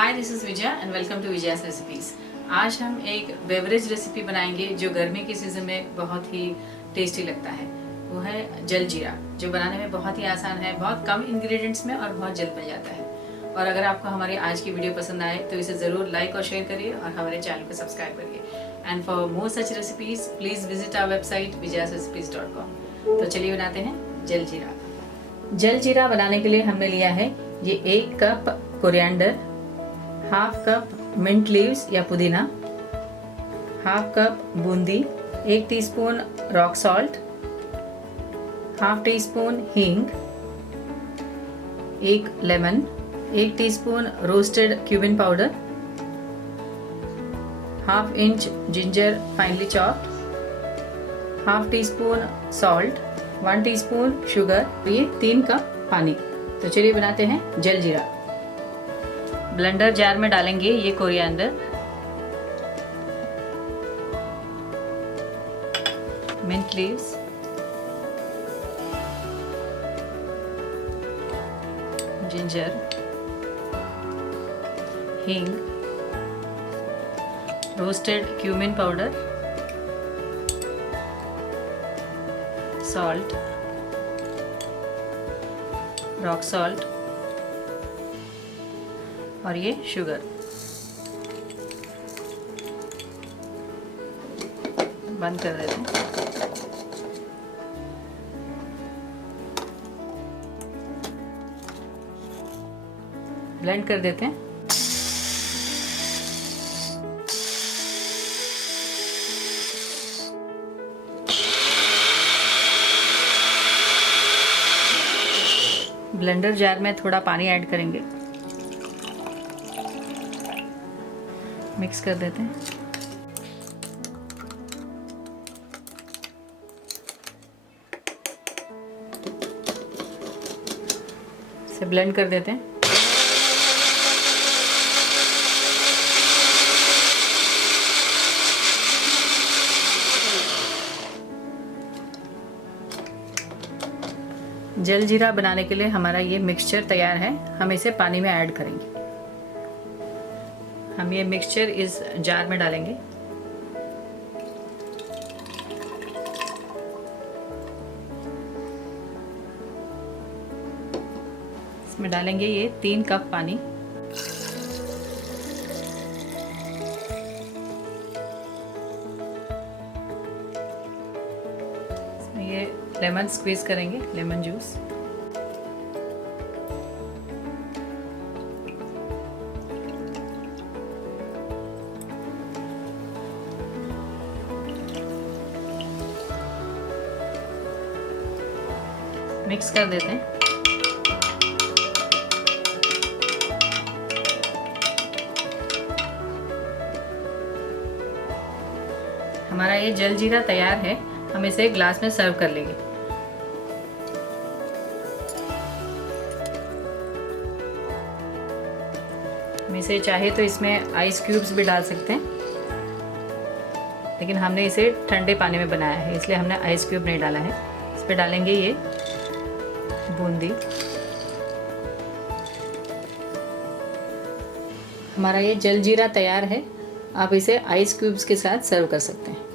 Hi, this is Vijaya and welcome to Vijaya's recipes. आज हम एक बेवरेज रेसिपी बनाएंगे जो गर्मी के सीज़न में बहुत ही टेस्टी लगता है। वो है जल जीरा, जो बनाने में बहुत ही आसान है, बहुत कम इंग्रेडिएंट्स में और बहुत जल्द बन जाता है। और अगर आपको हमारी आज की वीडियो पसंद आए तो इसे ज़रूर लाइक और शेयर करिए और हमारे चैनल को सब्सक्राइब करिए। And for more such recipes please visit our website vijayasrecipes.com। तो चलिए बनाते हैं जल जीरा। जल जीरा बनाने के लिए हमने लिया है ये 1 cup coriander, half cup mint leaves या पुदीना, half cup boondi, 1 teaspoon rock salt, half teaspoon हींग, 1 lemon, 1 teaspoon roasted cumin powder, half inch ginger finally chopped, half teaspoon salt, 1 teaspoon sugar, ये 3 कप पानी। तो चलिए बनाते हैं जल जीरा। ब्लेंडर जार में डालेंगे ये कोरिएंडर, मिंट लीव्स, जिंजर, हींग, roasted cumin powder, salt, rock salt और ये शुगर। बंद कर देते हैं। ब्लेंड कर देते हैं। ब्लेंडर जार में थोड़ा पानी ऐड करेंगे, मिक्स कर देते हैं। इसे ब्लेंड कर देते हैं। जल जीरा बनाने के लिए हमारा ये मिक्सचर तैयार है। हम इसे पानी में ऐड करेंगे। हम ये मिक्सचर इस जार में डालेंगे। इसमें डालेंगे ये 3 कप पानी। इसमें ये लेमन स्क्वीज करेंगे, लेमन जूस। मिक्स कर देते हैं। हमारा ये जल जीरा तैयार है। हम इसे ग्लास में सर्व कर लेंगे। हम इसे चाहे तो इसमें आइस क्यूब्स भी डाल सकते हैं, लेकिन हमने इसे ठंडे पानी में बनाया है इसलिए हमने आइस क्यूब नहीं डाला है। इस पे डालेंगे ये बूंदी। हमारा ये जल जीरा तैयार है। आप इसे आइस क्यूब्स के साथ सर्व कर सकते हैं।